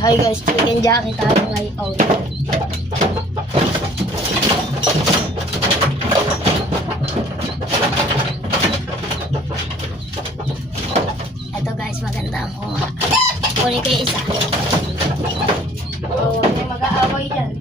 Hi guys, chicken jockey tayo ngayon. Ito guys, maganda ang kuha. Kunin ko yung isa. Oo, huwag kayo mag-aaway dyan.